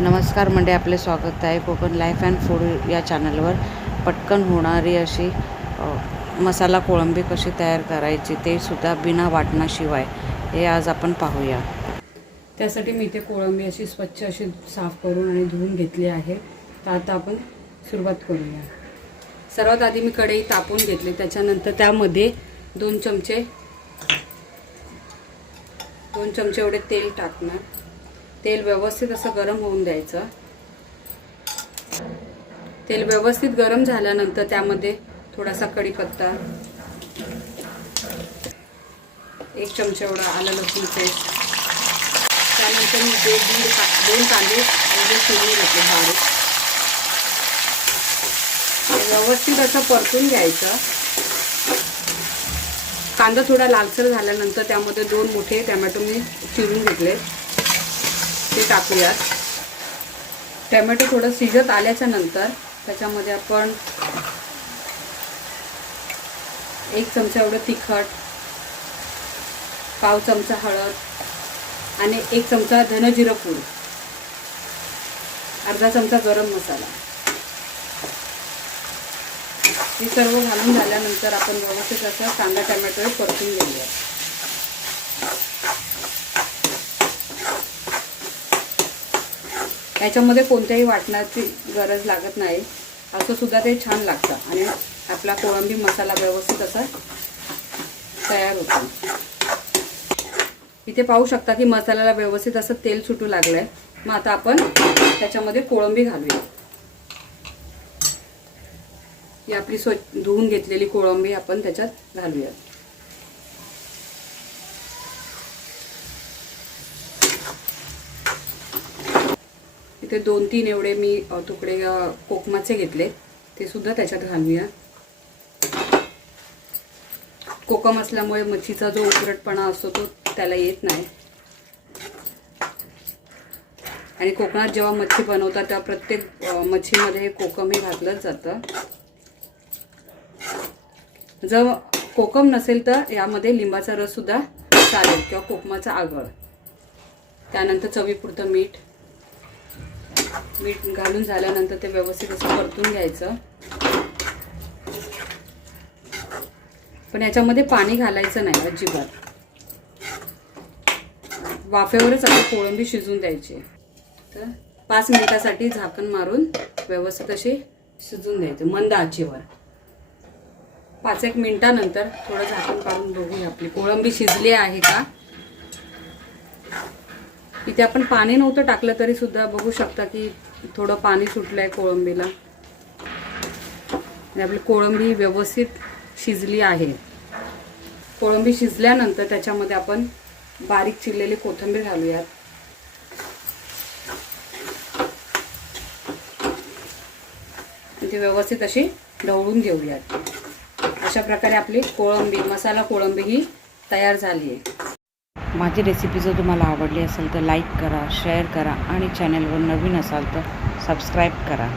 नमस्कार म्हणजे आपले स्वागत आहे कोकण लाईफ अँड फूड या चॅनलवर. पटकन होणारी अशी मसाला कोळंबी कशी तयार करायची ते सुद्धा बिना वाटणाशिवाय हे आज आपण पाहूया. त्यासाठी मी इथे कोळंबी अशी स्वच्छ अशी साफ करून आणि धुवून घेतली आहे. तर आता आपण सुरुवात करूया. सर्वात आधी मी कढई तापून घेतली. त्याच्यानंतर त्यामध्ये दोन चमचे दोन चमचे एवढे तेल टाकणार. तेल व्यवस्थित असं गरम होऊन द्यायचं. तेल व्यवस्थित गरम झाल्यानंतर त्यामध्ये थोडासा कढीपत्ता एक चमचा एवढा आलं लसूण पेस्ट त्यानंतर मी दे दीड दोन कांदे म्हणजे शिवून घेतले बारीक. व्यवस्थित असं परतून घ्यायचं. कांदा थोडा लालसर झाल्यानंतर त्यामध्ये दोन मोठे टमॅटो मी चिरून घेतले. ते टाकूयात. टमॅटो थोडं शिजत आल्याच्यानंतर त्याच्यामध्ये आपण एक चमचा एवढं तिखट पाव चमचा हळद आणि एक चमचा धनजिरं पूड. अर्धा चमचा गरम मसाला. हे सर्व घालून झाल्यानंतर आपण व्यवस्थित असं कांदा टॅमॅटो परतून घेऊया याच्यामध्ये कोणत्याही वाटण्याची गरज लागत नाही. असं सुद्धा ते छान लागतं. आणि आपला कोळंबी मसाला व्यवस्थित असा तयार होतो. इथे पाहू शकता की मसाल्याला व्यवस्थित असं तेल सुटू लागलंय. मग आता आपण त्याच्यामध्ये कोळंबी घालूया. ही आपली स्वच्छ धुवून घेतलेली कोळंबी आपण त्याच्यात घालूया इथे दोन तीन एवढे मी तुकडे कोकमाचे घेतले. ते सुद्धा त्याच्यात घालूया. कोकम असल्यामुळे मच्छीचा जो उकरटपणा असतो तो त्याला येत नाही. आणि कोकणात जेव्हा मच्छी बनवतात तेव्हा प्रत्येक मच्छीमध्ये हे कोकम हे घातलंच जातं. जर कोकम नसेल तर यामध्ये लिंबाचा रस सुद्धा चालेल किंवा कोकमाचा आगळ. त्यानंतर चवीपुरतं मीठ. मीठ घालून झाल्यानंतर ते व्यवस्थित असं परतून घ्यायचं. पण याच्यामध्ये पाणी घालायचं नाही अजिबात. वाफेवरच आपली कोळंबी शिजून द्यायची. तर पाच मिनिटासाठी झाकण मारून व्यवस्थित अशी शिजून द्यायचं मंद आचेवर. पाच एक मिनिटानंतर थोडं झाकण काढून बघूया आपली. कोळंबी शिजली आहे का? इथे आपण पाणी नव्हतं टाकलं तरी सुद्धा बघू शकता की थोडं पाणी सुटलंय कोळंबीला. आणि आपली कोळंबी व्यवस्थित शिजली आहे. कोळंबी शिजल्यानंतर त्याच्यामध्ये आपण बारीक चिरलेली कोथिंबीर घालूयात. ती व्यवस्थित अशी ढवळून घेऊयात. अशा प्रकारे आपली कोळंबी मसाला कोळंबी ही तयार झाली आहे. माझी रेसिपी जर तुम्हाला आवडली असेल तर लाईक करा शेअर करा आणि चॅनलवर नवीन असाल तर सबस्क्राईब करा.